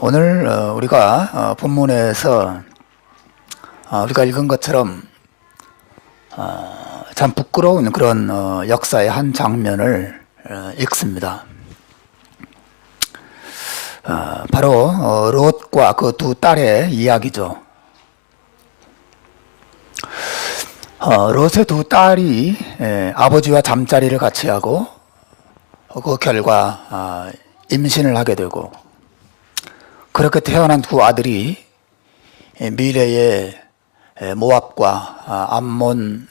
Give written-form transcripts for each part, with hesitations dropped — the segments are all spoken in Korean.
오늘 우리가 본문에서 우리가 읽은 것처럼 참 부끄러운 그런 역사의 한 장면을 읽습니다. 바로 롯과 그 두 딸의 이야기죠. 롯의 두 딸이 아버지와 잠자리를 같이 하고 그 결과 임신을 하게 되고, 그렇게 태어난 두 아들이 미래의 모압과 암몬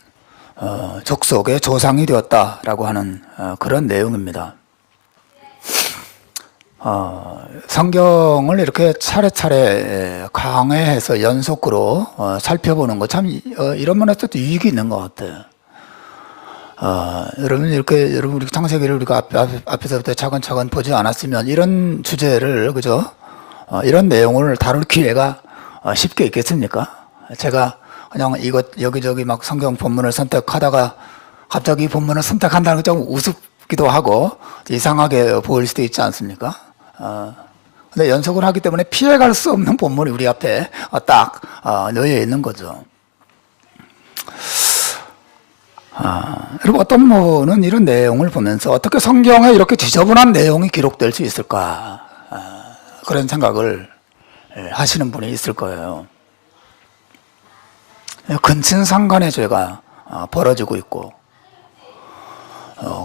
족속의 조상이 되었다라고 하는 그런 내용입니다. 성경을 이렇게 차례차례 강해해서 연속으로 살펴보는 것, 참 이런 면에서 또 유익이 있는 것 같아요. 여러분 우리 창세기를 우리가 앞에서부터 차근차근 보지 않았으면 이런 주제를, 그죠? 이런 내용을 다룰 기회가 쉽게 있겠습니까? 제가 그냥 여기저기 막 성경 본문을 선택하다가 갑자기 이 본문을 선택한다는 게 좀 우습기도 하고 이상하게 보일 수도 있지 않습니까? 근데 연속을 하기 때문에 피해갈 수 없는 본문이 우리 앞에 딱 놓여 있는 거죠. 여러분, 어떤 분은 이런 내용을 보면서 어떻게 성경에 이렇게 지저분한 내용이 기록될 수 있을까? 그런 생각을 하시는 분이 있을 거예요. 근친상간의 죄가 벌어지고 있고,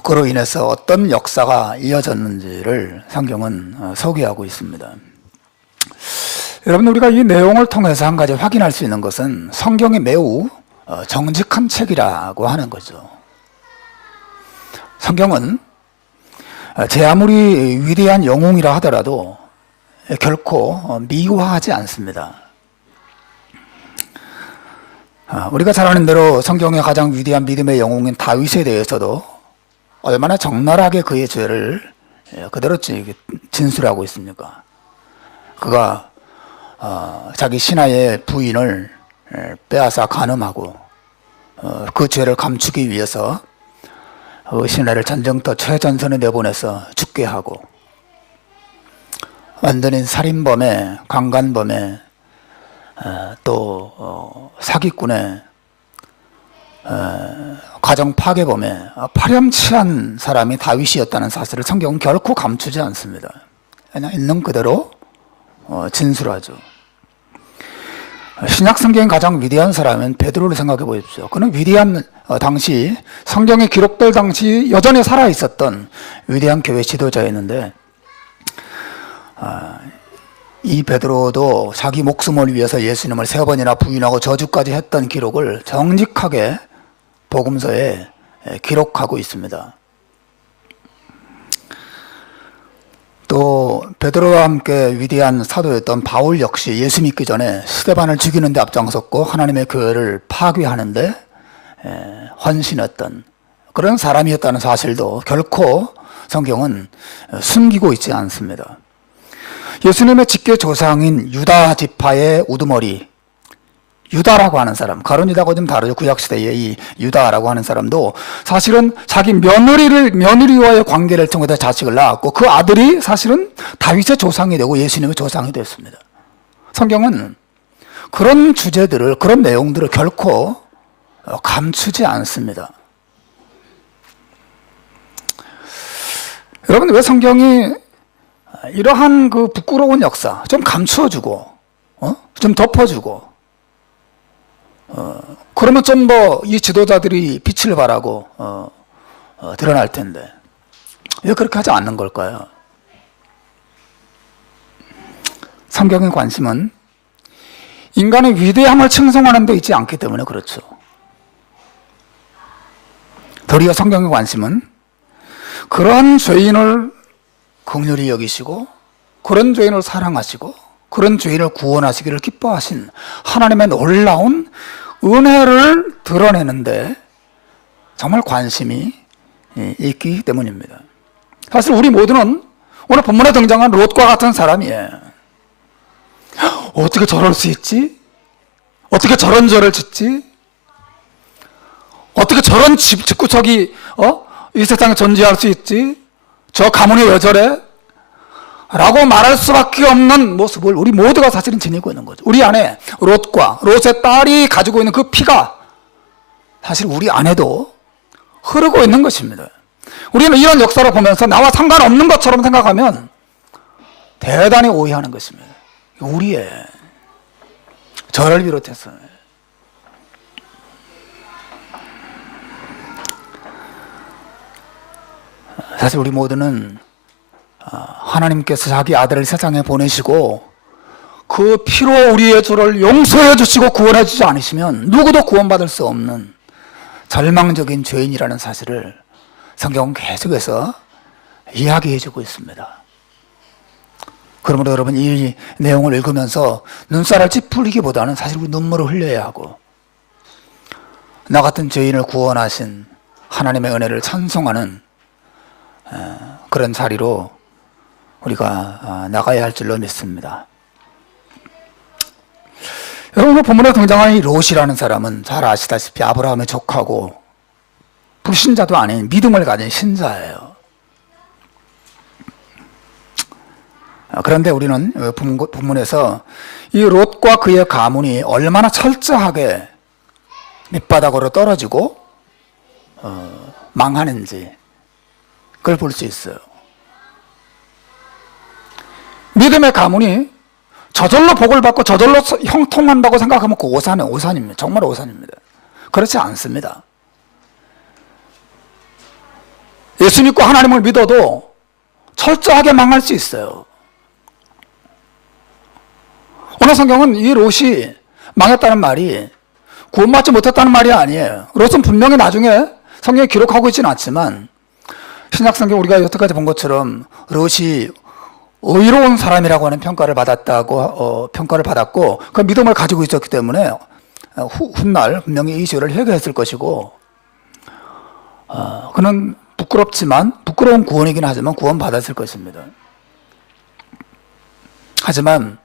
그로 인해서 어떤 역사가 이어졌는지를 성경은 소개하고 있습니다. 여러분, 우리가 이 내용을 통해서 한 가지 확인할 수 있는 것은 성경이 매우 정직한 책이라고 하는 거죠. 성경은 제 아무리 위대한 영웅이라 하더라도 결코 미화하지 않습니다. 우리가 잘 아는 대로 성경의 가장 위대한 믿음의 영웅인 다윗에 대해서도 얼마나 적나라하게 그의 죄를 그대로 진술하고 있습니까? 그가 자기 신하의 부인을 빼앗아 간음하고 그 죄를 감추기 위해서 그 신하를 전쟁터 최전선에 내보내서 죽게 하고, 완전히 살인범에, 강간범에, 또 사기꾼에, 가정 파괴범에 파렴치한 사람이 다윗이었다는 사실을 성경은 결코 감추지 않습니다. 그냥 있는 그대로 진술하죠. 신약 성경의 가장 위대한 사람은 베드로를 생각해 보십시오. 그는 위대한 당시 성경이 기록될 당시 여전히 살아 있었던 위대한 교회 지도자였는데, 이 베드로도 자기 목숨을 위해서 예수님을 3번이나 부인하고 저주까지 했던 기록을 정직하게 복음서에 기록하고 있습니다. 또 베드로와 함께 위대한 사도였던 바울 역시 예수 믿기 전에 스데반을 죽이는 데 앞장섰고 하나님의 교회를 파괴하는 데 헌신했던 그런 사람이었다는 사실도 결코 성경은 숨기고 있지 않습니다. 예수님의 직계 조상인 유다 지파의 우두머리, 유다라고 하는 사람, 가룟 유다하고 좀 다르죠. 구약시대의 이 유다라고 하는 사람도 사실은 자기 며느리와의 관계를 통해서 자식을 낳았고, 그 아들이 사실은 다윗의 조상이 되고 예수님의 조상이 됐습니다. 성경은 그런 주제들을, 그런 내용들을 결코 감추지 않습니다. 여러분, 왜 성경이 이러한 그 부끄러운 역사 좀 감추어주고, 좀 덮어주고, 그러면 좀 더 이 지도자들이 빛을 발하고 드러날 텐데 왜 그렇게 하지 않는 걸까요? 성경의 관심은 인간의 위대함을 칭송하는 데 있지 않기 때문에 그렇죠. 도리어 성경의 관심은 그런 죄인을 긍휼히 여기시고, 그런 죄인을 사랑하시고, 그런 죄인을 구원하시기를 기뻐하신 하나님의 놀라운 은혜를 드러내는데 정말 관심이 있기 때문입니다. 사실 우리 모두는 오늘 본문에 등장한 롯과 같은 사람이에요. 어떻게 저럴 수 있지? 어떻게 저런 죄를 짓지? 어떻게 저런 집구석이 이 세상에 존재할 수 있지? 저 가문이 왜 저래? 라고 말할 수밖에 없는 모습을 우리 모두가 사실은 지니고 있는 거죠. 우리 안에 롯과 롯의 딸이 가지고 있는 그 피가 사실 우리 안에도 흐르고 있는 것입니다. 우리는 이런 역사를 보면서 나와 상관없는 것처럼 생각하면 대단히 오해하는 것입니다. 우리의 저를 비롯해서 사실 우리 모두는 하나님께서 자기 아들을 세상에 보내시고 그 피로 우리의 죄를 용서해 주시고 구원해 주지 않으시면 누구도 구원받을 수 없는 절망적인 죄인이라는 사실을 성경은 계속해서 이야기해 주고 있습니다. 그러므로 여러분 이 내용을 읽으면서 눈살을 찌푸리기보다는 사실 우리 눈물을 흘려야 하고 나 같은 죄인을 구원하신 하나님의 은혜를 찬송하는 그런 자리로 우리가 나가야 할 줄로 믿습니다. 여러분 본문에 등장하는 이 롯이라는 사람은 잘 아시다시피 아브라함의 족하고 불신자도 아닌 믿음을 가진 신자예요. 그런데 우리는 본문에서 이 롯과 그의 가문이 얼마나 철저하게 밑바닥으로 떨어지고 망하는지 그걸 볼 수 있어요. 믿음의 가문이 저절로 복을 받고 저절로 형통한다고 생각하면 그 오산입니다. 정말 오산입니다. 그렇지 않습니다. 예수 믿고 하나님을 믿어도 철저하게 망할 수 있어요. 오늘 성경은 이 롯이 망했다는 말이 구원받지 못했다는 말이 아니에요. 롯은 분명히 나중에 성경에 기록하고 있지는 않지만 신약 성경 우리가 여태까지 본 것처럼 롯이 의로운 사람이라고 하는 평가를 받았고 그 믿음을 가지고 있었기 때문에 훗날 분명히 이 죄를 해결했을 것이고 그는 부끄러운 구원이긴 하지만 구원받았을 것입니다. 하지만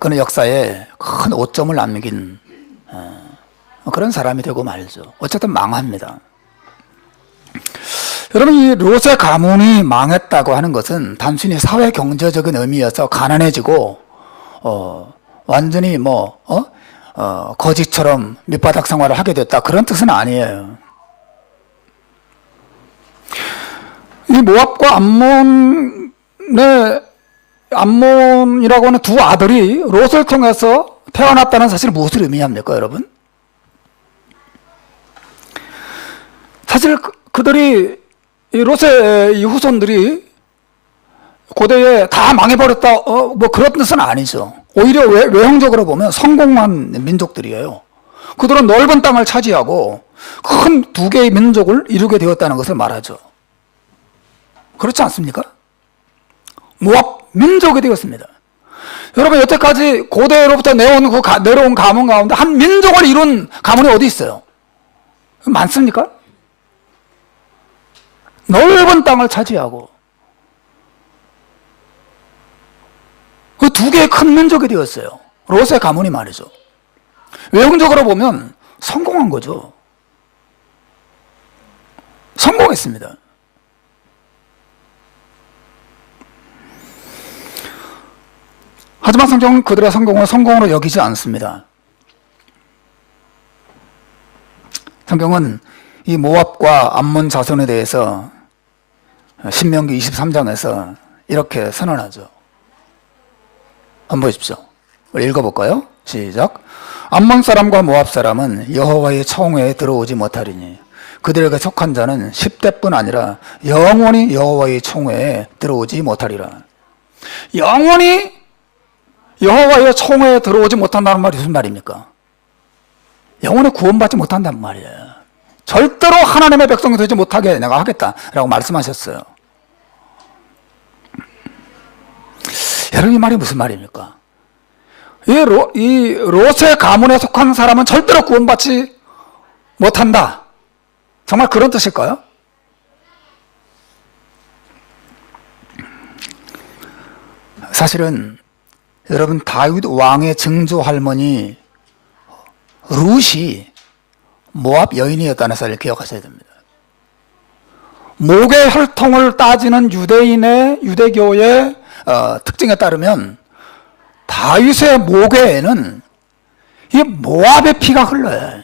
그는 역사에 큰 오점을 남긴 그런 사람이 되고 말죠. 어쨌든 망합니다. 여러분 이 롯의 가문이 망했다고 하는 것은 단순히 사회 경제적인 의미여서 가난해지고 완전히 거지처럼 밑바닥 생활을 하게 됐다 그런 뜻은 아니에요. 이 모압과 암몬이라고 하는 두 아들이 롯을 통해서 태어났다는 사실 무엇을 의미합니까, 여러분? 사실 그들이 이 롯의 이 후손들이 고대에 다 망해버렸다 그런 뜻은 아니죠. 오히려 외형적으로 보면 성공한 민족들이에요. 그들은 넓은 땅을 차지하고 큰 두 개의 민족을 이루게 되었다는 것을 말하죠. 그렇지 않습니까? 모압 민족이 되었습니다. 여러분 여태까지 고대로부터 내려온 가문 가운데 한 민족을 이룬 가문이 어디 있어요? 많습니까? 넓은 땅을 차지하고 그 두 개의 큰 민족이 되었어요. 롯의 가문이 말이죠. 외형적으로 보면 성공한 거죠. 성공했습니다. 하지만 성경은 그들의 성공을 성공으로 여기지 않습니다. 성경은 이 모압과 암몬 자손에 대해서 신명기 23장에서 이렇게 선언하죠. 한번 보십시오. 읽어볼까요? 시작. 암몬 사람과 모압 사람은 여호와의 청회에 들어오지 못하리니 그들에게 속한 자는 10대뿐 아니라 영원히 여호와의 청회에 들어오지 못하리라. 영원히 여호와의 청회에 들어오지 못한다는 말이 무슨 말입니까? 영원히 구원받지 못한다는 말이에요. 절대로 하나님의 백성이 되지 못하게 내가 하겠다라고 말씀하셨어요. 여러분 이 말이 무슨 말입니까? 이 롯의 가문에 속한 사람은 절대로 구원받지 못한다. 정말 그런 뜻일까요? 사실은 여러분 다윗 왕의 증조 할머니 룻이 모압 여인이었다는 사실을 기억하셔야 됩니다. 목의 혈통을 따지는 유대교의 특징에 따르면 다윗의 모계에는 이 모압의 피가 흘러요.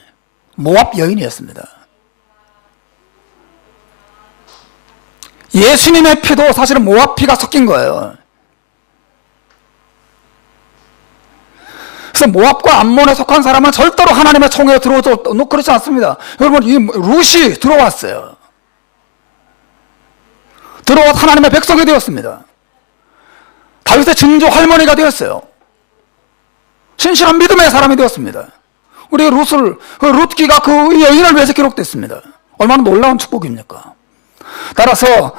모압 여인이었습니다. 예수님의 피도 사실은 모압 피가 섞인 거예요. 그래서 모압과 암몬에 속한 사람은 절대로 하나님의 총회에 들어오지 그렇지 않습니다. 여러분, 이 룻이 들어왔어요. 들어와 하나님의 백성이 되었습니다. 다윗의 증조 할머니가 되었어요. 신실한 믿음의 사람이 되었습니다. 우리 룻기가 그 여인을 위해서 기록됐습니다. 얼마나 놀라운 축복입니까? 따라서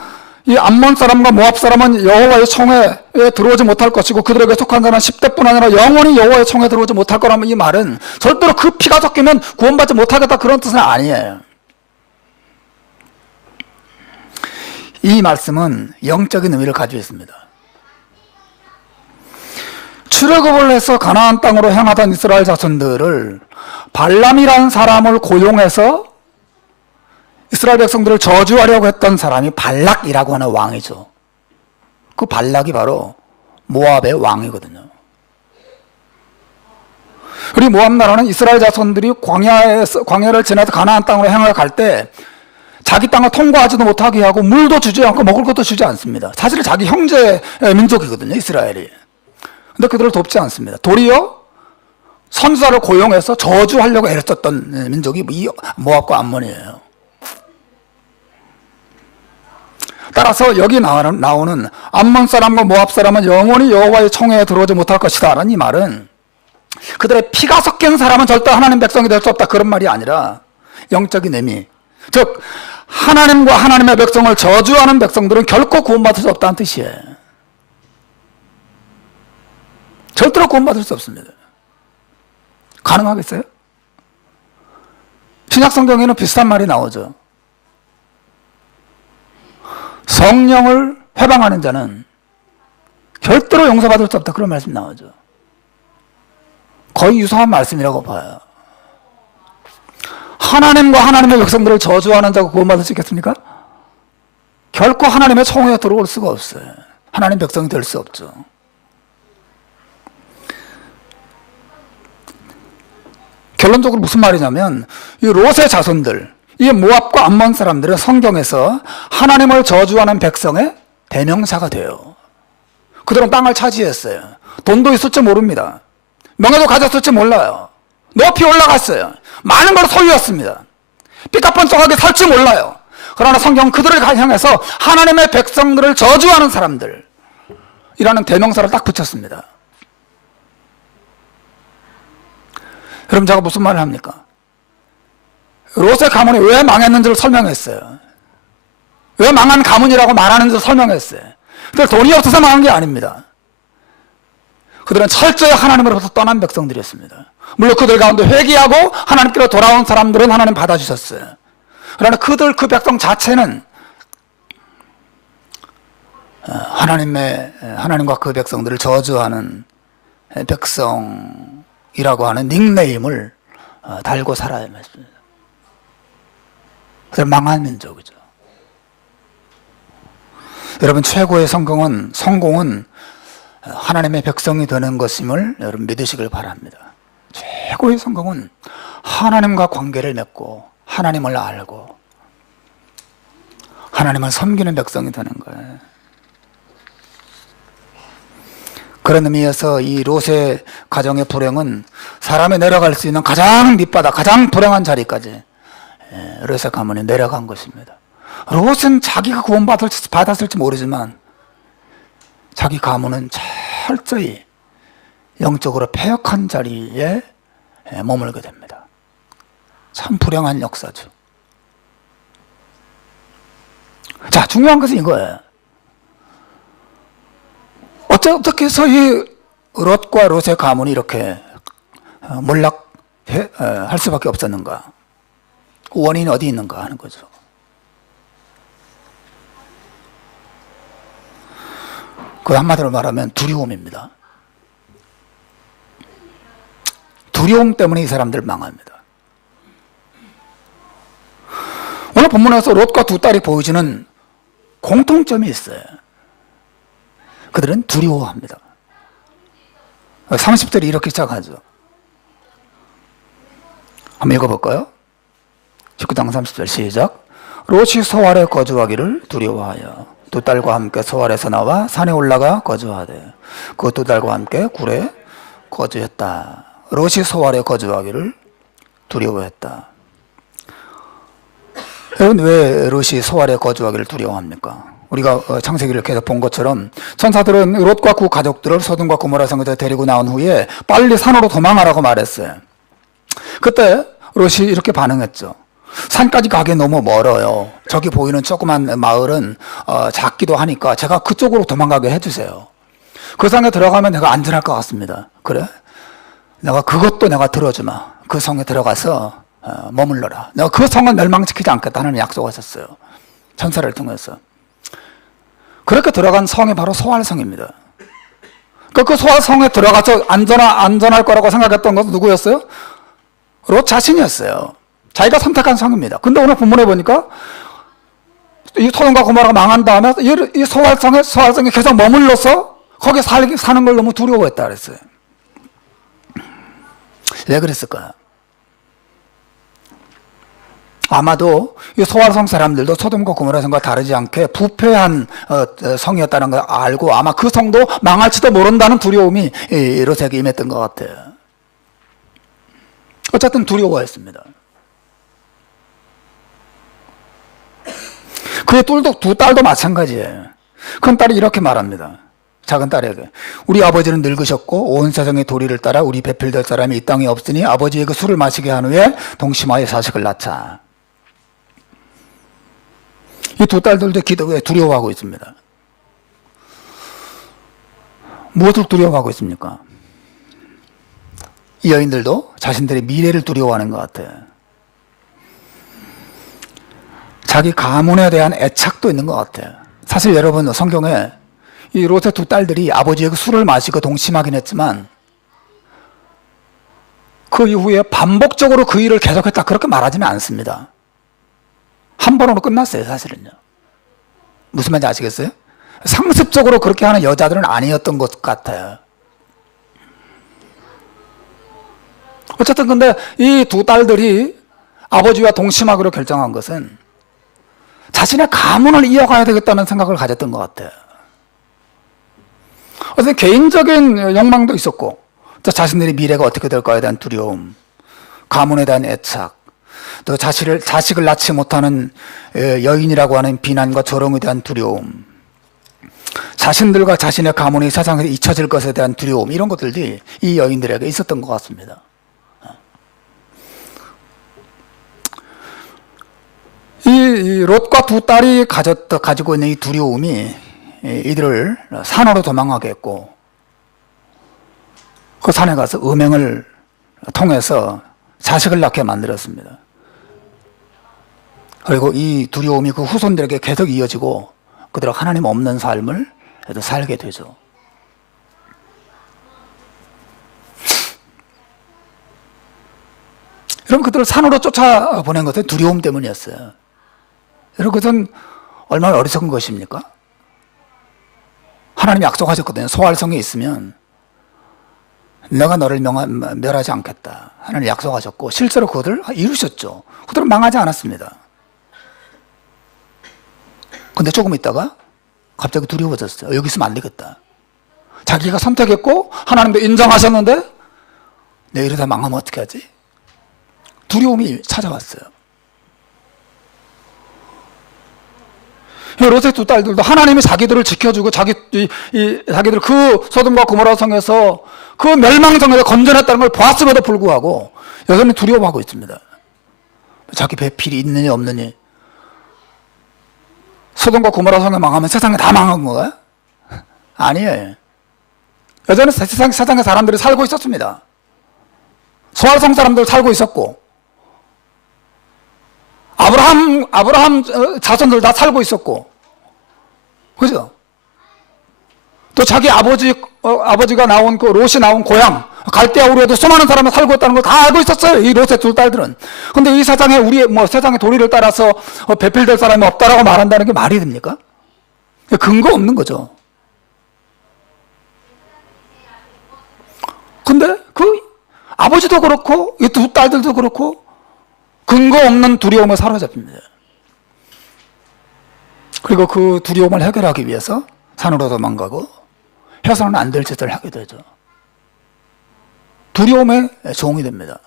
이 암몬 사람과 모압 사람은 여호와의 총회에 들어오지 못할 것이고 그들에게 속한 자는 10대뿐 아니라 영원히 여호와의 총회에 들어오지 못할 거라면 이 말은 절대로 그 피가 섞이면 구원받지 못하겠다 그런 뜻은 아니에요. 이 말씀은 영적인 의미를 가지고 있습니다. 출애굽을 해서 가나안 땅으로 향하던 이스라엘 자손들을 발람이라는 사람을 고용해서 이스라엘 백성들을 저주하려고 했던 사람이 발락이라고 하는 왕이죠. 그 발락이 바로 모압의 왕이거든요. 우리 모압 나라는 이스라엘 자손들이 광야를 지나서 가나안 땅으로 향해 갈 때 자기 땅을 통과하지도 못하게 하고 물도 주지 않고 먹을 것도 주지 않습니다. 사실은 자기 형제 민족이거든요, 이스라엘이. 근데 그들을 돕지 않습니다. 도리어 선지자를 고용해서 저주하려고 애를 썼던 민족이 이 모압과 암몬이에요. 따라서 여기 나오는 암몬 사람과 모압 사람은 영원히 여호와의 총회에 들어오지 못할 것이다 라는 이 말은 그들의 피가 섞인 사람은 절대 하나님 백성이 될 수 없다 그런 말이 아니라 영적인 의미, 즉 하나님과 하나님의 백성을 저주하는 백성들은 결코 구원받을 수 없다는 뜻이에요. 절대로 구원받을 수 없습니다. 가능하겠어요? 신약 성경에는 비슷한 말이 나오죠. 성령을 회방하는 자는 절대로 용서받을 수 없다 그런 말씀 나오죠. 거의 유사한 말씀이라고 봐요. 하나님과 하나님의 백성들을 저주하는 자가 구원받을 수 있겠습니까? 결코 하나님의 총회에 들어올 수가 없어요. 하나님 백성이 될 수 없죠. 결론적으로 무슨 말이냐면 이 롯의 자손들, 이 모압과 암몬 사람들은 성경에서 하나님을 저주하는 백성의 대명사가 돼요. 그들은 땅을 차지했어요. 돈도 있을지 모릅니다. 명예도 가졌을지 몰라요. 높이 올라갔어요. 많은 걸 소유했습니다. 삐까뻔쩍하게 살지 몰라요. 그러나 성경은 그들을 향해서 하나님의 백성들을 저주하는 사람들 이라는 대명사를 딱 붙였습니다. 그럼 제가 무슨 말을 합니까? 롯의 가문이 왜 망했는지를 설명했어요. 왜 망한 가문이라고 말하는지를 설명했어요. 근데 돈이 없어서 망한 게 아닙니다. 그들은 철저히 하나님으로부터 떠난 백성들이었습니다. 물론 그들 가운데 회개하고 하나님께로 돌아온 사람들은 하나님 받아주셨어요. 그러나 그 백성 자체는 하나님과 그 백성들을 저주하는 백성이라고 하는 닉네임을 달고 살아야 했습니다. 그래서 망한 민족이죠. 여러분, 최고의 성공은 하나님의 백성이 되는 것임을 여러분 믿으시길 바랍니다. 최고의 성공은 하나님과 관계를 맺고 하나님을 알고 하나님을 섬기는 백성이 되는 거예요. 그런 의미에서 이 롯의 가정의 불행은 사람이 내려갈 수 있는 가장 밑바닥, 가장 불행한 자리까지 롯의 가문이 내려간 것입니다. 롯은 자기가 구원받았을지 모르지만 자기 가문은 철저히 영적으로 패역한 자리에 머물게 됩니다. 참 불행한 역사죠. 자, 중요한 것은 이거예요. 어떻게 해서 이 롯과 롯의 가문이 이렇게 몰락할 수밖에 없었는가? 그 원인이 어디 있는가 하는 거죠. 그 한마디로 말하면 두려움입니다. 두려움 때문에 이 사람들 망합니다. 오늘 본문에서 롯과 두 딸이 보여주는 공통점이 있어요. 그들은 두려워합니다. 30절이 이렇게 시작하죠. 한번 읽어볼까요? 19장 30절 시작. 롯이 소알에 거주하기를 두려워하여 두 딸과 함께 소알에서 나와 산에 올라가 거주하되 그 두 딸과 함께 굴에 거주했다. 롯이 소알에 거주하기를 두려워했다. 여러분, 왜 롯이 소알에 거주하기를 두려워합니까? 우리가 창세기를 계속 본 것처럼 천사들은 롯과 그 가족들을 소돔과 고모라 성에서 데리고 나온 후에 빨리 산으로 도망하라고 말했어요. 그때 롯이 이렇게 반응했죠. 산까지 가기 너무 멀어요. 저기 보이는 조그만 마을은 작기도 하니까 제가 그쪽으로 도망가게 해주세요. 그 성에 들어가면 내가 안전할 것 같습니다. 그래? 그것도 내가 들어주마. 그 성에 들어가서 머물러라. 내가 그 성은 멸망시키지 않겠다는 약속하셨어요. 천사를 통해서. 그렇게 들어간 성이 바로 소알성입니다. 그 소알성에 들어가서 안전할 거라고 생각했던 것은 누구였어요? 롯 자신이었어요. 자기가 선택한 성입니다. 근데 오늘 본문에 보니까 이 소돔과 고모라가 망한 다음에 이 소알성에 계속 머물러서 거기 사는 걸 너무 두려워했다 그랬어요. 왜 그랬을까요? 아마도 이 소알성 사람들도 소돔과 고모라 성과 다르지 않게 부패한 성이었다는 걸 알고 아마 그 성도 망할지도 모른다는 두려움이 롯에게 임했던 것 같아요. 어쨌든 두려워했습니다. 그 두 딸도 마찬가지예요. 큰 딸이 이렇게 말합니다. 작은 딸에게. 우리 아버지는 늙으셨고 온 세상의 도리를 따라 우리 배필될 사람이 이 땅에 없으니 아버지에게 술을 마시게 한 후에 동심하여 자식을 낳자. 이 두 딸들도 기도에 두려워하고 있습니다. 무엇을 두려워하고 있습니까? 이 여인들도 자신들의 미래를 두려워하는 것 같아요. 자기 가문에 대한 애착도 있는 것 같아요. 사실 여러분 성경에 이 롯의 두 딸들이 아버지에게 술을 마시고 동침하긴 했지만 그 이후에 반복적으로 그 일을 계속했다 그렇게 말하지는 않습니다. 한 번으로 끝났어요, 사실은요. 무슨 말인지 아시겠어요? 상습적으로 그렇게 하는 여자들은 아니었던 것 같아요. 어쨌든 근데 이 두 딸들이 아버지와 동침하기로 결정한 것은 자신의 가문을 이어가야 되겠다는 생각을 가졌던 것 같아요. 어쨌든 개인적인 욕망도 있었고 자신들의 미래가 어떻게 될까에 대한 두려움, 가문에 대한 애착, 또 자식을 낳지 못하는 여인이라고 하는 비난과 조롱에 대한 두려움, 자신들과 자신의 가문이 세상에서 잊혀질 것에 대한 두려움, 이런 것들이 이 여인들에게 있었던 것 같습니다. 이 롯과 두 딸이 가지고 있는 이 두려움이 이들을 산으로 도망가게 했고 그 산에 가서 음행을 통해서 자식을 낳게 만들었습니다. 그리고 이 두려움이 그 후손들에게 계속 이어지고 그들은 하나님 없는 삶을 살게 되죠. 여러분, 그들을 산으로 쫓아보낸 것은 두려움 때문이었어요. 여러분, 그것은 얼마나 어리석은 것입니까? 하나님이 약속하셨거든요. 소알성에 있으면 내가 너를 멸하지 않겠다. 하나님이 약속하셨고 실제로 그들을 이루셨죠. 그들은 망하지 않았습니다. 근데 조금 있다가 갑자기 두려워졌어요. 여기 있으면 안 되겠다. 자기가 선택했고 하나님도 인정하셨는데 내가 이러다 망하면 어떻게 하지? 두려움이 찾아왔어요. 롯의 두 딸들도 하나님이 자기들을 지켜주고 자기들 그 소돔과 고모라 성에서 그 멸망성에서 건져냈다는 걸 보았음에도 불구하고 여전히 두려워하고 있습니다. 자기 배필이 있느니 없느니. 소돔과 고모라 성에 망하면 세상에 다 망한 거야? 아니에요. 여전히 세상에 사람들이 살고 있었습니다. 소알성 사람들 살고 있었고 아브라함 자손들 다 살고 있었고, 그죠? 또 자기 아버지가 나온 그 롯이 나온 고향 갈대아 우르에도 수많은 사람이 살고 있다는 걸 다 알고 있었어요. 이 롯의 두 딸들은. 근데 이 세상에 세상의 도리를 따라서 배필될 사람이 없다라고 말한다는 게 말이 됩니까? 근거 없는 거죠. 근데 그 아버지도 그렇고 이 두 딸들도 그렇고 근거 없는 두려움에 사로잡힙니다. 그리고 그 두려움을 해결하기 위해서 산으로 도망가고 해서는 안 될 짓을 하게 되죠. 두려움의 종이 됩니다.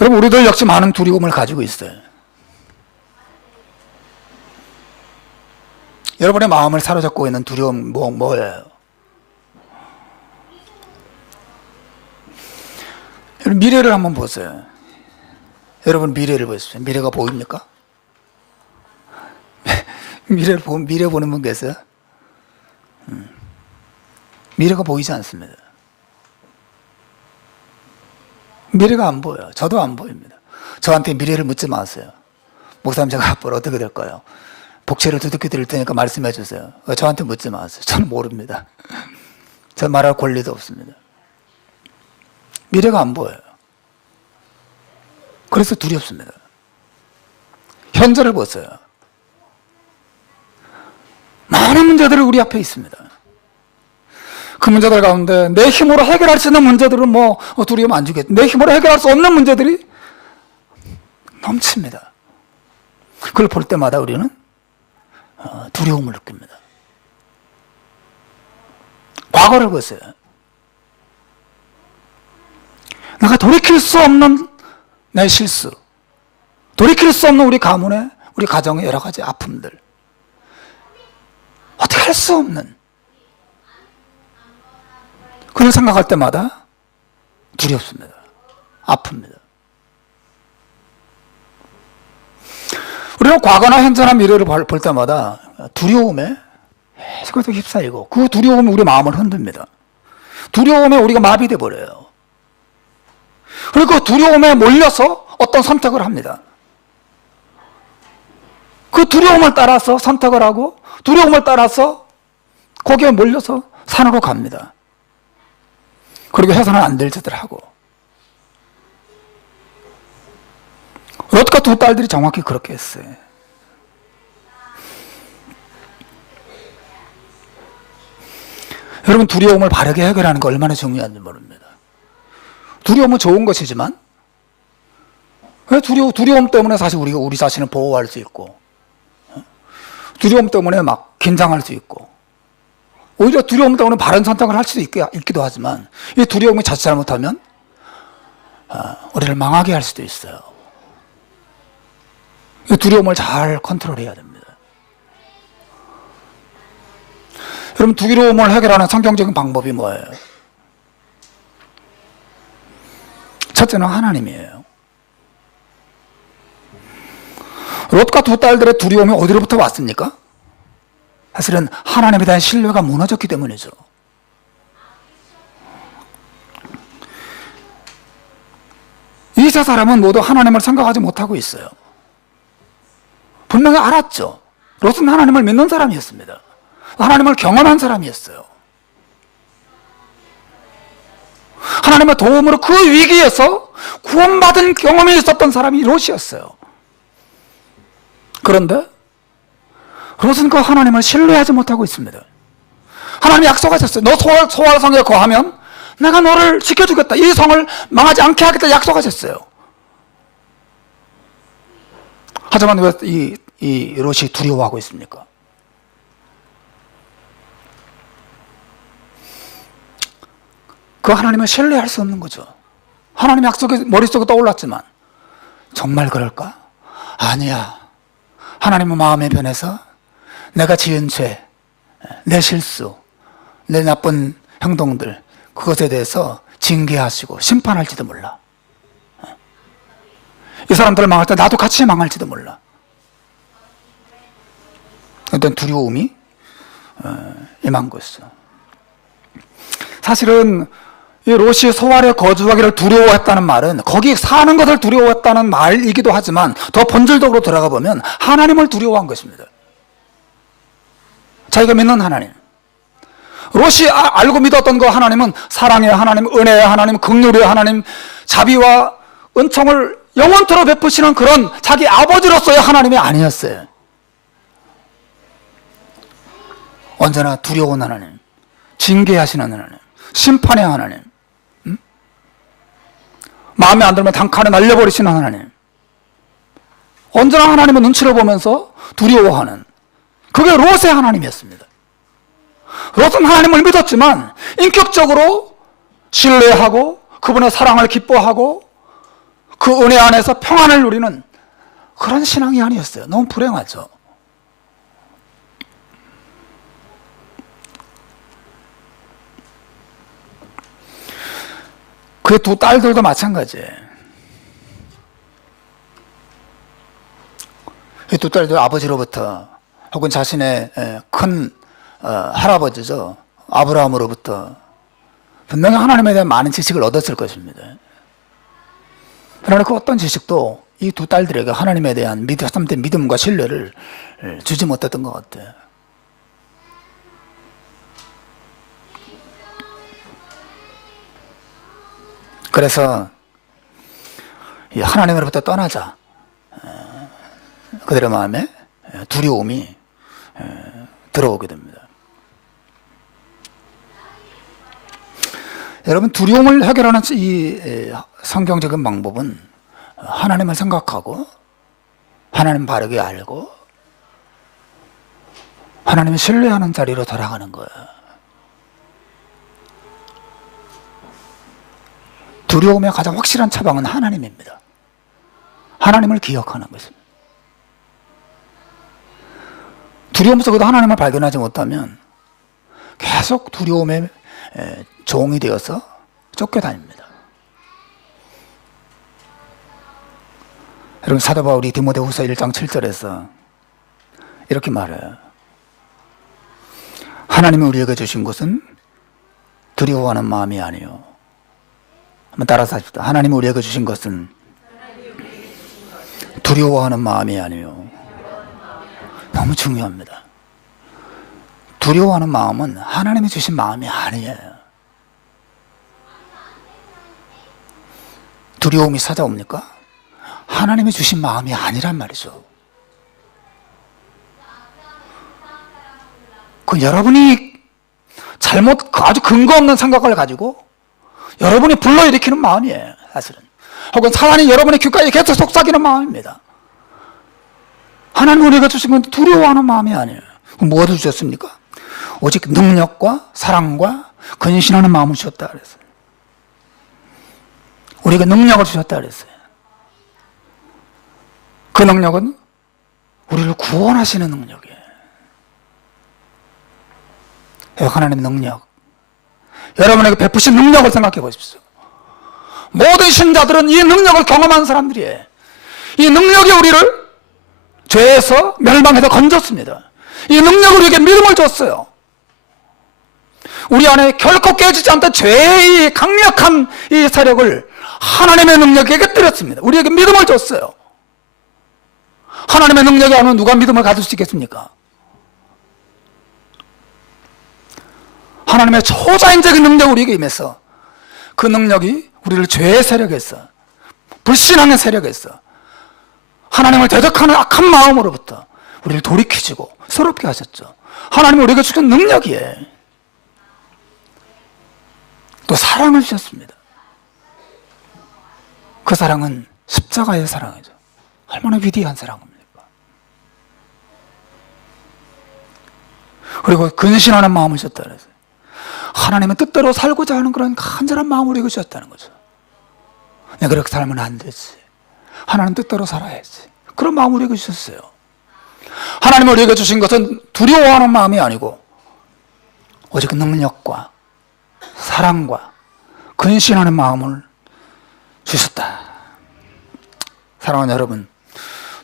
여러분, 우리들 역시 많은 두려움을 가지고 있어요. 여러분의 마음을 사로잡고 있는 두려움 뭐예요? 여러분, 미래를 한번 보세요. 여러분, 미래를 보십시오. 미래가 보입니까? 미래 보는 분 계세요? 미래가 보이지 않습니다. 미래가 안 보여요. 저도 안 보입니다. 저한테 미래를 묻지 마세요. 목사님, 제가 앞으로 어떻게 될까요? 복채를 두둑히 드릴 테니까 말씀해 주세요. 저한테 묻지 마세요. 저는 모릅니다. 저 말할 권리도 없습니다. 미래가 안 보여요. 그래서 두렵습니다. 현재를 보세요. 많은 문제들이 우리 앞에 있습니다. 그 문제들 가운데 내 힘으로 해결할 수 있는 문제들은 뭐 두려움 안 주겠죠. 내 힘으로 해결할 수 없는 문제들이 넘칩니다. 그걸 볼 때마다 우리는 두려움을 느낍니다. 과거를 보세요. 내가 돌이킬 수 없는 내 실수, 돌이킬 수 없는 우리 가문의, 우리 가정의 여러 가지 아픔들, 어떻게 할 수 없는, 그걸 생각할 때마다 두렵습니다. 아픕니다. 우리는 과거나 현재나 미래를 볼 때마다 두려움에 계속 휩싸이고 그 두려움이 우리 마음을 흔듭니다. 두려움에 우리가 마비돼 버려요. 그리고 그 두려움에 몰려서 어떤 선택을 합니다. 그 두려움을 따라서 선택을 하고 두려움을 따라서 거기에 몰려서 산으로 갑니다. 그리고 해서는 안 될 짓을 하고. 롯과 두 딸들이 정확히 그렇게 했어요. 여러분, 두려움을 바르게 해결하는 거 얼마나 중요한지 모릅니다. 두려움은 좋은 것이지만 두려움 때문에 사실 우리가 우리 자신을 보호할 수 있고, 두려움 때문에 막 긴장할 수 있고, 오히려 두려움 때문에 바른 선택을 할 수도 있기도 하지만 이 두려움이 자칫 잘못하면 우리를 망하게 할 수도 있어요. 이 두려움을 잘 컨트롤해야 됩니다. 여러분, 두려움을 해결하는 성경적인 방법이 뭐예요? 첫째는 하나님이에요. 롯과 두 딸들의 두려움이 어디로부터 왔습니까? 사실은 하나님에 대한 신뢰가 무너졌기 때문이죠. 이 세 사람은 모두 하나님을 생각하지 못하고 있어요. 분명히 알았죠. 롯은 하나님을 믿는 사람이었습니다. 하나님을 경험한 사람이었어요. 하나님의 도움으로 그 위기에서 구원받은 경험이 있었던 사람이 롯이었어요. 그런데 롯은 그 하나님을 신뢰하지 못하고 있습니다. 하나님이 약속하셨어요. 너 소알성에 거하면 내가 너를 지켜주겠다. 이 성을 망하지 않게 하겠다 약속하셨어요. 하지만 왜 이 롯이 두려워하고 있습니까? 그 하나님을 신뢰할 수 없는 거죠. 하나님의 약속이 머릿속에 떠올랐지만 정말 그럴까? 아니야. 하나님의 마음에 변해서 내가 지은 죄, 내 실수, 내 나쁜 행동들, 그것에 대해서 징계하시고 심판할지도 몰라. 이 사람들 망할 때 나도 같이 망할지도 몰라. 어떤 두려움이 임한 것이죠. 사실은 이 롯이 소알에 거주하기를 두려워했다는 말은 거기 사는 것을 두려워했다는 말이기도 하지만 더 본질적으로 들어가 보면 하나님을 두려워한 것입니다. 자기가 믿는 하나님. 롯이 알고 믿었던 그 하나님은 사랑의 하나님, 은혜의 하나님, 긍휼의 하나님, 자비와 은총을 영원토록 베푸시는 그런 자기 아버지로서의 하나님이 아니었어요. 언제나 두려운 하나님, 징계하시는 하나님, 심판의 하나님, 마음에 안 들면 단칼에 날려버리시는 하나님, 언제나 하나님의 눈치를 보면서 두려워하는, 그게 롯의 하나님이었습니다. 롯은 하나님을 믿었지만 인격적으로 신뢰하고 그분의 사랑을 기뻐하고 그 은혜 안에서 평안을 누리는 그런 신앙이 아니었어요. 너무 불행하죠. 그의 두 딸들도 마찬가지예요. 이 두 딸들 아버지로부터 혹은 자신의 큰 할아버지죠, 아브라함으로부터 분명히 하나님에 대한 많은 지식을 얻었을 것입니다. 그러나 그 어떤 지식도 이 두 딸들에게 하나님에 대한 참된 믿음과 신뢰를 주지 못했던 것 같아요. 그래서 하나님으로부터 떠나자, 그들의 마음에 두려움이 들어오게 됩니다. 여러분, 두려움을 해결하는 이 성경적인 방법은 하나님을 생각하고 하나님 바르게 알고 하나님을 신뢰하는 자리로 돌아가는 거예요. 두려움의 가장 확실한 처방은 하나님입니다. 하나님을 기억하는 것입니다. 두려움 속에도 하나님을 발견하지 못하면 계속 두려움의 종이 되어서 쫓겨다닙니다. 여러분, 사도 바울이 디모데후서 1장 7절에서 이렇게 말해요. 하나님이 우리에게 주신 것은 두려워하는 마음이 아니요. 한번 따라서 하십시오. 하나님이 우리에게 주신 것은 두려워하는 마음이 아니요. 너무 중요합니다. 두려워하는 마음은 하나님이 주신 마음이 아니에요. 두려움이 찾아옵니까? 하나님이 주신 마음이 아니란 말이죠. 그 여러분이 아주 근거 없는 생각을 가지고 여러분이 불러일으키는 마음이에요, 사실은. 혹은 사단이 여러분의 귓가에 계속 속삭이는 마음입니다. 하나님 우리가 주신 건 두려워하는 마음이 아니에요. 그럼 뭐를 주셨습니까? 오직 능력과 사랑과 근신하는 마음을 주셨다 그랬어요. 우리에게 능력을 주셨다 그랬어요. 그 능력은 우리를 구원하시는 능력이에요. 하나님의 능력, 여러분에게 베푸신 능력을 생각해 보십시오. 모든 신자들은 이 능력을 경험한 사람들이에요. 이 능력이 우리를 죄에서 멸망해서 건졌습니다. 이 능력을 우리에게 믿음을 줬어요. 우리 안에 결코 깨지지 않던 죄의 강력한 이 세력을 하나님의 능력에게 엎드렸습니다. 우리에게 믿음을 줬어요. 하나님의 능력이 아니면 누가 믿음을 가질 수 있겠습니까? 하나님의 초자연적인 능력이 우리에게 임해서 그 능력이 우리를 죄의 세력에서, 불신앙의 세력에서, 하나님을 대적하는 악한 마음으로부터 우리를 돌이키시고 새롭게 하셨죠. 하나님이 우리에게 주신 능력이에요. 또 사랑을 주셨습니다. 그 사랑은 십자가의 사랑이죠. 얼마나 위대한 사랑입니까? 그리고 근신하는 마음을 주셨다 그랬어요. 하나님은 뜻대로 살고자 하는 그런 간절한 마음을 우리에게 주셨다는 거죠. 내가 그렇게 살면 안 되지. 하나님 뜻대로 살아야지. 그런 마음을 우리에게 주셨어요. 하나님을 우리에게 주신 것은 두려워하는 마음이 아니고 오직 능력과 사랑과 근신하는 마음을 주셨다. 사랑하는 여러분,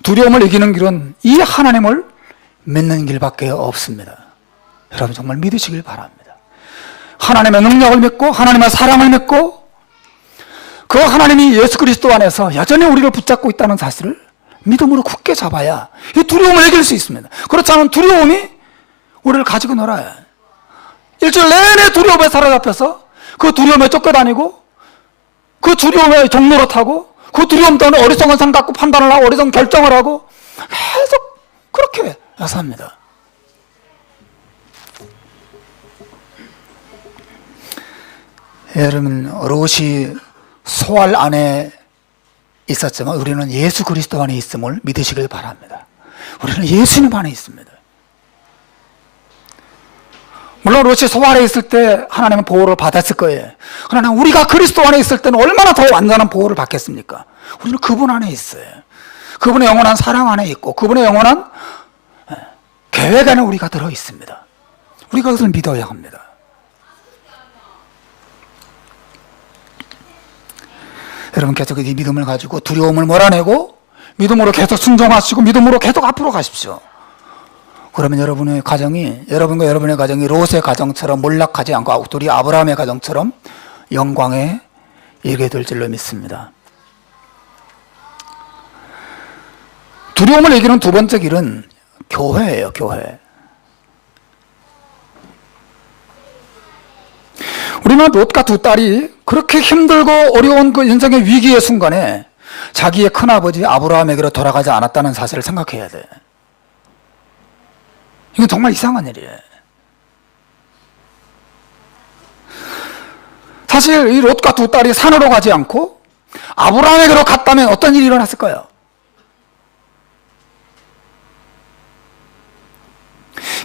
두려움을 이기는 길은 이 하나님을 믿는 길밖에 없습니다. 여러분 정말 믿으시길 바랍니다. 하나님의 능력을 믿고 하나님의 사랑을 믿고 그 하나님이 예수 그리스도 안에서 여전히 우리를 붙잡고 있다는 사실을 믿음으로 굳게 잡아야 이 두려움을 이길 수 있습니다. 그렇지 않으면 두려움이 우리를 가지고 놀아요. 일주일 내내 두려움에 사로잡혀서 그 두려움에 쫓겨다니고 그 두려움에 종로로 타고 그 두려움 때문에 어리석은 상 갖고 판단을 하고 어리석은 결정을 하고 계속 그렇게 삽니다. 여러분, 롯이 소알 안에 있었지만 우리는 예수 그리스도 안에 있음을 믿으시길 바랍니다. 우리는 예수님 안에 있습니다. 물론 롯이 소알에 있을 때 하나님은 보호를 받았을 거예요. 그러나 우리가 그리스도 안에 있을 때는 얼마나 더 완전한 보호를 받겠습니까? 우리는 그분 안에 있어요. 그분의 영원한 사랑 안에 있고 그분의 영원한 계획 안에 우리가 들어 있습니다. 우리가 그것을 믿어야 합니다. 여러분, 계속 이 믿음을 가지고 두려움을 몰아내고 믿음으로 계속 순종하시고 믿음으로 계속 앞으로 가십시오. 그러면 여러분의 가정이, 여러분과 여러분의 가정이 롯의 가정처럼 몰락하지 않고 우리 아브라함의 가정처럼 영광에 이르게 될 줄로 믿습니다. 두려움을 이기는 두 번째 길은 교회예요, 교회. 우리는 롯과 두 딸이 그렇게 힘들고 어려운 그 인생의 위기의 순간에 자기의 큰아버지 아브라함에게로 돌아가지 않았다는 사실을 생각해야 돼. 이건 정말 이상한 일이에요. 사실 이 롯과 두 딸이 산으로 가지 않고 아브라함에게로 갔다면 어떤 일이 일어났을까요?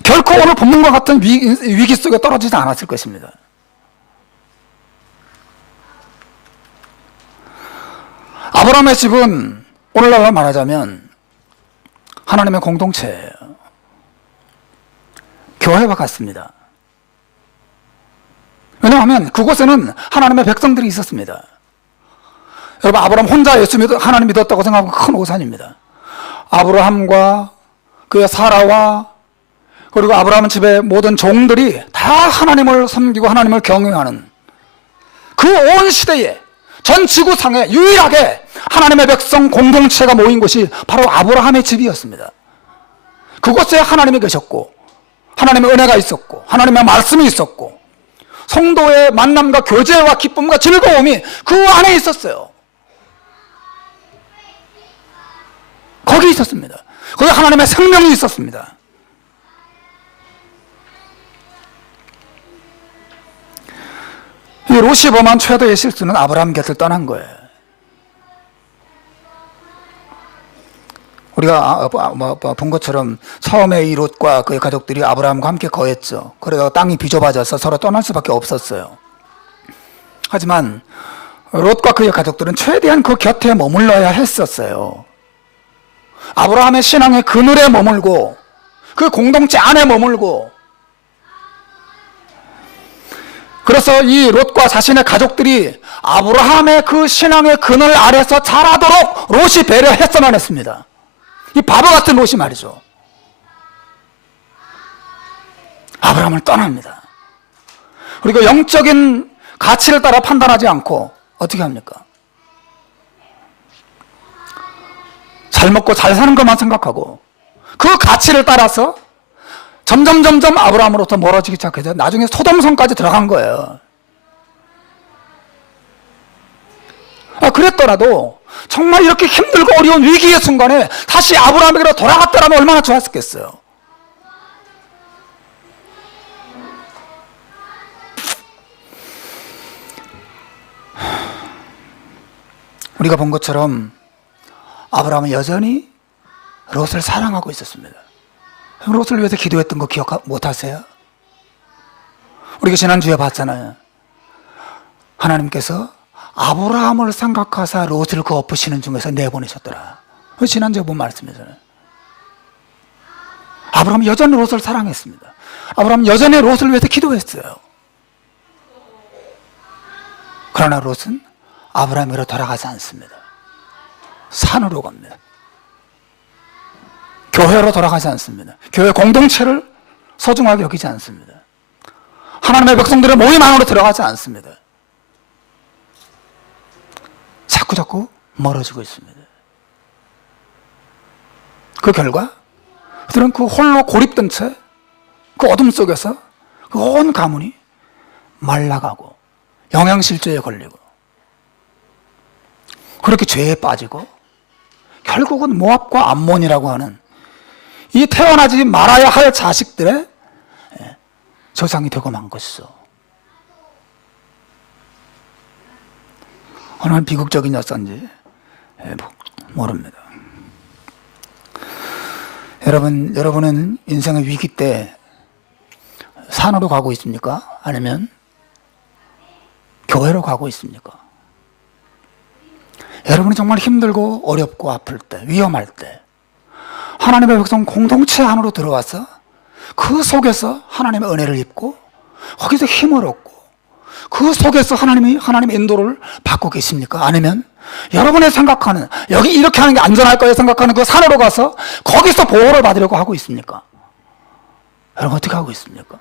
결코 오늘 본문과 같은 위기 속에 떨어지지 않았을 것입니다. 아브라함의 집은 오늘날로 말하자면 하나님의 공동체예요. 교회와 같습니다. 왜냐하면 그곳에는 하나님의 백성들이 있었습니다. 여러분, 아브라함 혼자 하나님 믿었다고 생각하면 큰 오산입니다. 아브라함과 그의 사라와 그리고 아브라함 집의 모든 종들이 다 하나님을 섬기고 하나님을 경외하는 그 온 시대에 전 지구상에 유일하게 하나님의 백성 공동체가 모인 곳이 바로 아브라함의 집이었습니다. 그곳에 하나님이 계셨고 하나님의 은혜가 있었고 하나님의 말씀이 있었고 성도의 만남과 교제와 기쁨과 즐거움이 그 안에 있었어요. 거기 있었습니다. 거기 하나님의 생명이 있었습니다. 이 롯이 범한 최대의 실수는 아브라함 곁을 떠난 거예요. 우리가 본 것처럼 처음에 이 롯과 그의 가족들이 아브라함과 함께 거했죠. 그러다가 땅이 비좁아져서 서로 떠날 수밖에 없었어요. 하지만 롯과 그의 가족들은 최대한 그 곁에 머물러야 했었어요. 아브라함의 신앙의 그늘에 머물고 그 공동체 안에 머물고, 그래서 이 롯과 자신의 가족들이 아브라함의 그 신앙의 그늘 아래서 자라도록 롯이 배려했어만 했습니다. 이 바보 같은 롯이 말이죠. 아브라함을 떠납니다. 그리고 영적인 가치를 따라 판단하지 않고 어떻게 합니까? 잘 먹고 잘 사는 것만 생각하고 그 가치를 따라서 점점 아브라함으로부터 멀어지기 시작해서 나중에 소돔성까지 들어간 거예요. 그랬더라도 정말 이렇게 힘들고 어려운 위기의 순간에 다시 아브라함에게로 돌아갔더라면 얼마나 좋았겠어요. 우리가 본 것처럼 아브라함은 여전히 롯을 사랑하고 있었습니다. 롯을 위해서 기도했던 거 기억 못하세요? 우리가 지난주에 봤잖아요. 하나님께서 아브라함을 생각하사 롯을 그 엎으시는 중에서 내보내셨더라. 지난주에 본 말씀이잖아요. 아브라함은 여전히 롯을 사랑했습니다. 아브라함은 여전히 롯을 위해서 기도했어요. 그러나 롯은 아브라함으로 돌아가지 않습니다. 산으로 갑니다. 교회로 돌아가지 않습니다. 교회 공동체를 소중하게 여기지 않습니다. 하나님의 백성들의 모임 안으로 들어가지 않습니다. 자꾸 멀어지고 있습니다. 그 결과 그들은 그 홀로 고립된 채 그 어둠 속에서 그 온 가문이 말라가고 영양실조에 걸리고 그렇게 죄에 빠지고 결국은 모압과 암몬이라고 하는 이 태어나지 말아야 할 자식들의 조상이 되고 만 것이죠. 어느 비극적인 역사인지 모릅니다. 여러분은 인생의 위기 때 산으로 가고 있습니까? 아니면 교회로 가고 있습니까? 여러분이 정말 힘들고 어렵고 아플 때, 위험할 때 하나님의 백성 공동체 안으로 들어와서 그 속에서 하나님의 은혜를 입고 거기서 힘을 얻고 그 속에서 하나님의 인도를 받고 계십니까? 아니면 여러분의 생각하는 여기 이렇게 하는 게 안전할 거야 생각하는 그 산으로 가서 거기서 보호를 받으려고 하고 있습니까? 여러분 어떻게 하고 있습니까?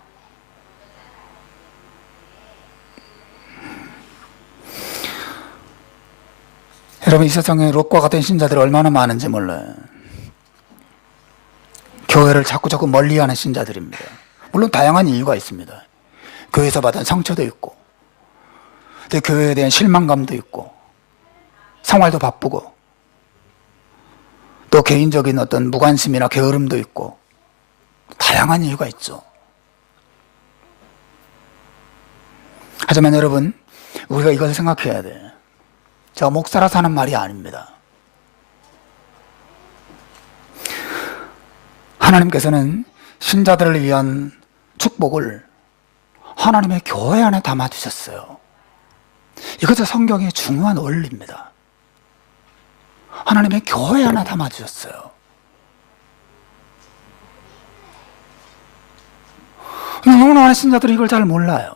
여러분 이 세상에 롯과 같은 신자들이 얼마나 많은지 몰라요. 교회를 자꾸 멀리하는 신자들입니다. 물론 다양한 이유가 있습니다. 교회에서 받은 상처도 있고 또 교회에 대한 실망감도 있고 생활도 바쁘고 또 개인적인 어떤 무관심이나 게으름도 있고 다양한 이유가 있죠. 하지만 여러분 우리가 이것을 생각해야 돼요. 제가 목사라서 하는 말이 아닙니다. 하나님께서는 신자들을 위한 축복을 하나님의 교회 안에 담아주셨어요. 이것은 성경의 중요한 원리입니다. 하나님의 교회 안에 담아주셨어요. 너무나 많은 신자들이 이걸 잘 몰라요.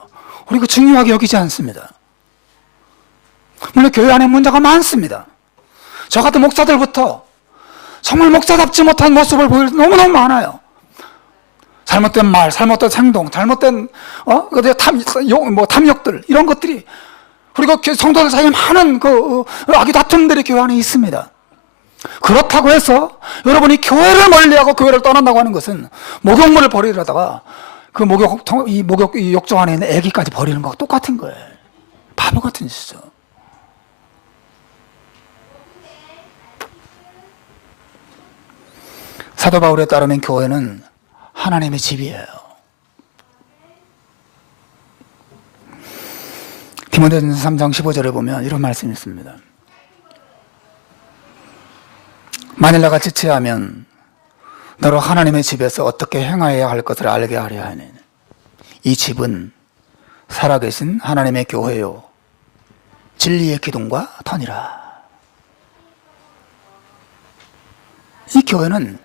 그리고 중요하게 여기지 않습니다. 물론 교회 안에 문제가 많습니다. 저 같은 목사들부터 정말 목사답지 못한 모습을 보일 때 너무너무 많아요. 잘못된 말, 잘못된 행동, 잘못된 탐욕들 이런 것들이 그리고 성도들 사이에 많은 악의 다툼들이 교회 안에 있습니다. 그렇다고 해서 여러분이 교회를 멀리하고 교회를 떠난다고 하는 것은 목욕물을 버리려다가 그 목욕 욕조 안에 있는 애기까지 버리는 거와 똑같은 거예요. 바보 같은 짓이죠. 사도 바울에 따르면 교회는 하나님의 집이에요. 디모데전서 3장 15절에 보면 이런 말씀이 있습니다. 만일 내가 지체하면 너로 하나님의 집에서 어떻게 행하여야 할 것을 알게 하려 하니 이 집은 살아계신 하나님의 교회요 진리의 기둥과 터니라. 이 교회는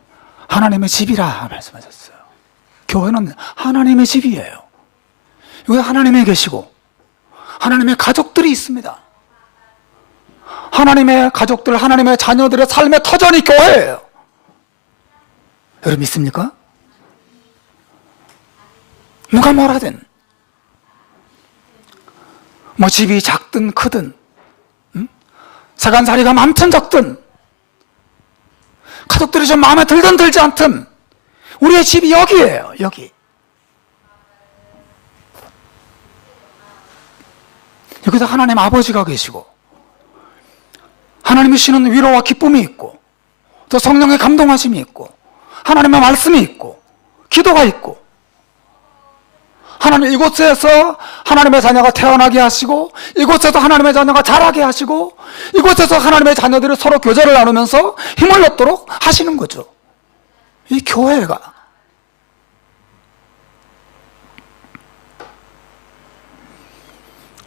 하나님의 집이라 말씀하셨어요. 교회는 하나님의 집이에요. 여기 하나님이 계시고 하나님의 가족들이 있습니다. 하나님의 가족들, 하나님의 자녀들의 삶의 터전이 교회예요. 여러분 믿습니까? 누가 뭐라든 뭐 집이 작든 크든 세간살이가 많든 적든 가족들이 좀 마음에 들든 들지 않든 우리의 집이 여기예요. 여기. 여기서 하나님 아버지가 계시고 하나님이 주시는 위로와 기쁨이 있고 또 성령의 감동하심이 있고 하나님의 말씀이 있고 기도가 있고 하나님 이곳에서 하나님의 자녀가 태어나게 하시고 이곳에서 하나님의 자녀가 자라게 하시고 이곳에서 하나님의 자녀들이 서로 교제를 나누면서 힘을 얻도록 하시는 거죠. 이 교회가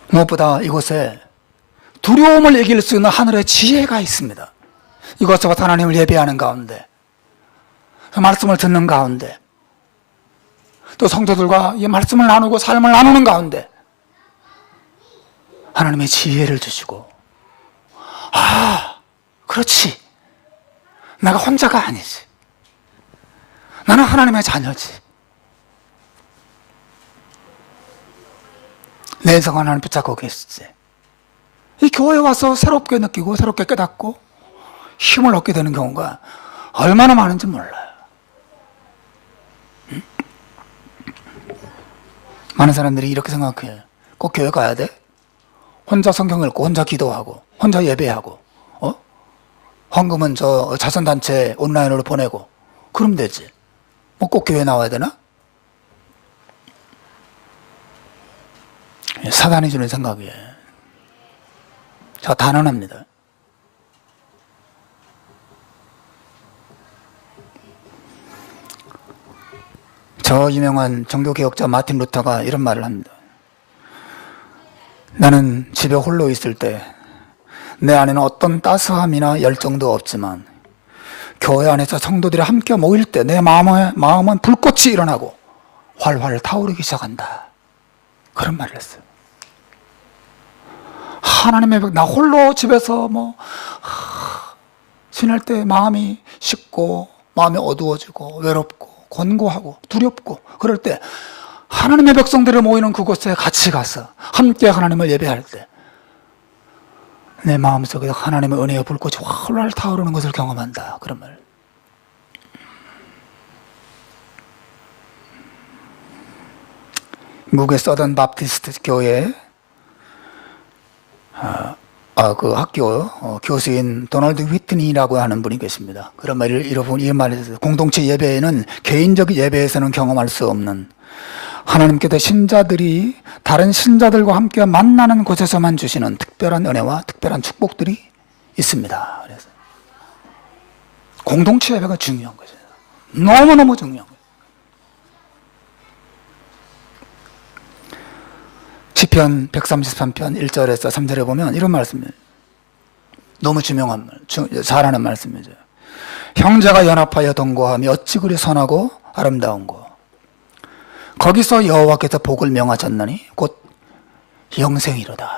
무엇보다 이곳에 두려움을 이길 수 있는 하늘의 지혜가 있습니다. 이것저것 하나님을 예배하는 가운데 말씀을 듣는 가운데 또 성도들과 이 말씀을 나누고 삶을 나누는 가운데 하나님의 지혜를 주시고 그렇지 내가 혼자가 아니지 나는 하나님의 자녀지 내 인생 하나님 붙잡고 계시지 이 교회에 와서 새롭게 느끼고 새롭게 깨닫고 힘을 얻게 되는 경우가 얼마나 많은지 몰라요. 많은 사람들이 이렇게 생각해요. 꼭 교회 가야 돼? 혼자 성경 읽고 혼자 기도하고 혼자 예배하고 헌금은 저 자선단체 온라인으로 보내고 그러면 되지 뭐 꼭 교회 나와야 되나? 사단이 주는 생각이에요. 제가 단언합니다. 저 유명한 종교개혁자 마틴 루터가 이런 말을 합니다. 나는 집에 홀로 있을 때 내 안에는 어떤 따스함이나 열정도 없지만 교회 안에서 성도들이 함께 모일 때 내 마음은 불꽃이 일어나고 활활 타오르기 시작한다. 그런 말을 했어요. 하나님의 나 홀로 집에서 지낼 때 마음이 식고 마음이 어두워지고 외롭고 권고하고 두렵고 그럴 때 하나님의 백성들이 모이는 그곳에 같이 가서 함께 하나님을 예배할 때 내 마음속에 하나님의 은혜의 불꽃이 활활 타오르는 것을 경험한다. 그런 말. 미국의 서던 바프티스트 교회 그 학교 교수인 도널드 휘트니라고 하는 분이 계십니다. 그런 말을 이 말을 했어요. 공동체 예배에는 개인적 예배에서는 경험할 수 없는 하나님께서 신자들이 다른 신자들과 함께 만나는 곳에서만 주시는 특별한 은혜와 특별한 축복들이 있습니다. 그래서 공동체 예배가 중요한 거죠. 너무너무 중요한 거예요. 시편 133편 1절에서 3절에 보면 이런 말씀이에요. 너무 중요한 말, 잘하는 말씀이죠. 형제가 연합하여 동거하며 어찌 그리 선하고 아름다운고 거기서 여호와께서 복을 명하셨나니 곧 영생이로다.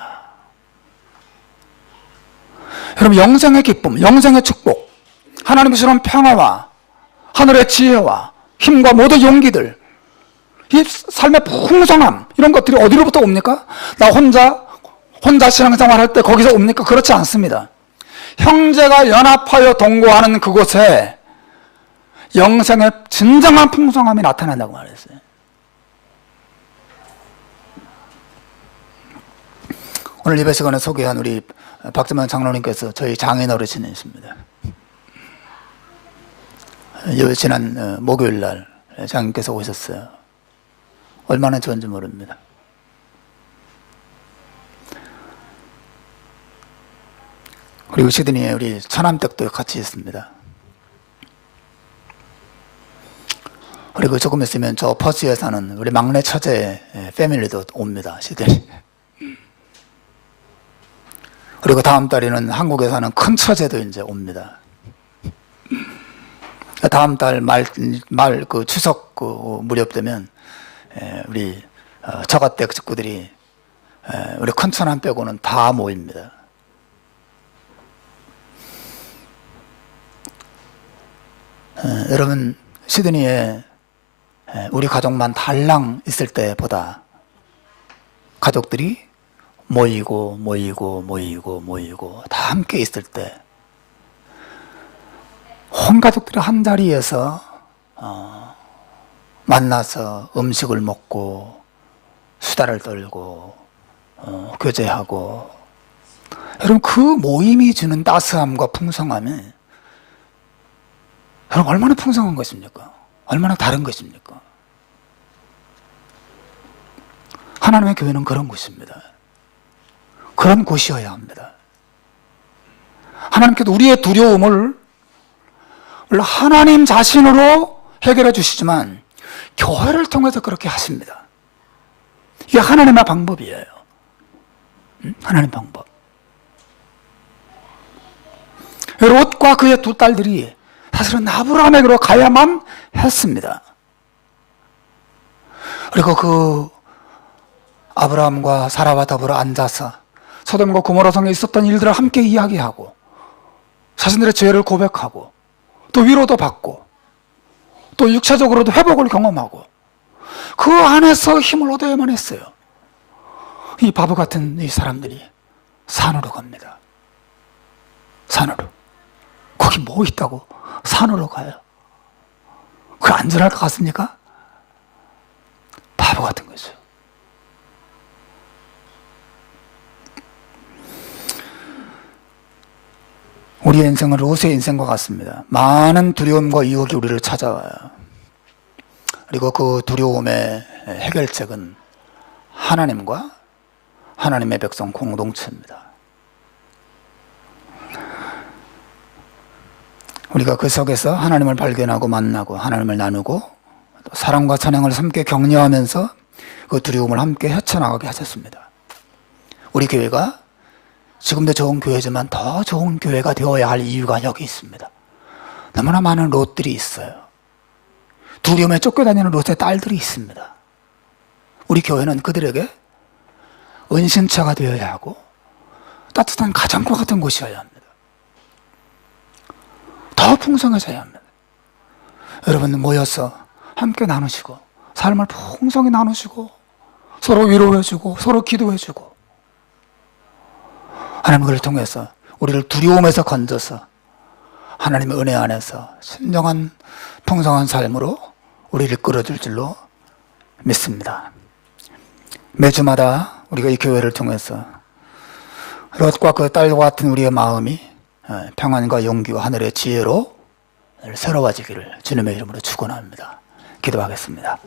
여러분, 영생의 기쁨, 영생의 축복, 하나님의 주는 평화와 하늘의 지혜와 힘과 모든 용기들, 이 삶의 풍성함, 이런 것들이 어디로부터 옵니까? 나 혼자 신앙생활 할 때 거기서 옵니까? 그렇지 않습니다. 형제가 연합하여 동거하는 그곳에 영생의 진정한 풍성함이 나타난다고 말했어요. 오늘 예배 시간에 소개한 우리 박재만 장로님께서 저희 장인 어르신이십니다. 지난 목요일 날 장님께서 오셨어요. 얼마나 좋은지 모릅니다. 그리고 시드니에 우리 처남댁도 같이 있습니다. 그리고 조금 있으면 저 퍼스에 사는 우리 막내 처제 패밀리도 옵니다. 시드니. 그리고 다음 달에는 한국에 사는 큰 처제도 이제 옵니다. 다음 달 그 추석 무렵 되면 우리 처가댁 식구들이 우리 큰 처남 빼고는 다 모입니다. 여러분, 시드니에 우리 가족만 달랑 있을 때보다 가족들이 모이고 다 함께 있을 때 온 가족들이 한 자리에서 만나서 음식을 먹고 수다를 떨고 교제하고, 여러분, 그 모임이 주는 따스함과 풍성함이 여러분 얼마나 풍성한 것입니까? 얼마나 다른 것입니까? 하나님의 교회는 그런 곳입니다. 그런 곳이어야 합니다. 하나님께서 우리의 두려움을 물론 하나님 자신으로 해결해 주시지만 교회를 통해서 그렇게 하십니다. 이게 하나님의 방법이에요. 하나님 방법. 롯과 그의 두 딸들이 사실은 아브라함에게로 가야만 했습니다. 그리고 그 아브라함과 사라와 더불어 앉아서 소돔과 고모라 성에 있었던 일들을 함께 이야기하고 자신들의 죄를 고백하고 또 위로도 받고 또 육체적으로도 회복을 경험하고 그 안에서 힘을 얻어야만 했어요. 이 바보 같은 이 사람들이 산으로 갑니다. 산으로. 거기 뭐 있다고 산으로 가요. 그 안전할 것 같습니까? 바보 같은 거죠. 우리의 인생은 롯의 인생과 같습니다. 많은 두려움과 유혹이 우리를 찾아와요. 그리고 그 두려움의 해결책은 하나님과 하나님의 백성 공동체입니다. 우리가 그 속에서 하나님을 발견하고 만나고 하나님을 나누고 또 사랑과 찬양을 함께 격려하면서 그 두려움을 함께 헤쳐나가게 하셨습니다. 우리 교회가 지금도 좋은 교회지만 더 좋은 교회가 되어야 할 이유가 여기 있습니다. 너무나 많은 롯들이 있어요. 두려움에 쫓겨다니는 롯의 딸들이 있습니다. 우리 교회는 그들에게 은신처가 되어야 하고 따뜻한 가정과 같은 곳이어야 합니다. 더 풍성해져야 합니다. 여러분 모여서 함께 나누시고 삶을 풍성히 나누시고 서로 위로해주고 서로 기도해주고 하나님 그를 통해서 우리를 두려움에서 건져서 하나님의 은혜 안에서 신령한 풍성한 삶으로 우리를 끌어줄 줄로 믿습니다. 매주마다 우리가 이 교회를 통해서 롯과 그 딸과 같은 우리의 마음이 평안과 용기와 하늘의 지혜로 새로워지기를 주님의 이름으로 축원합니다. 기도하겠습니다.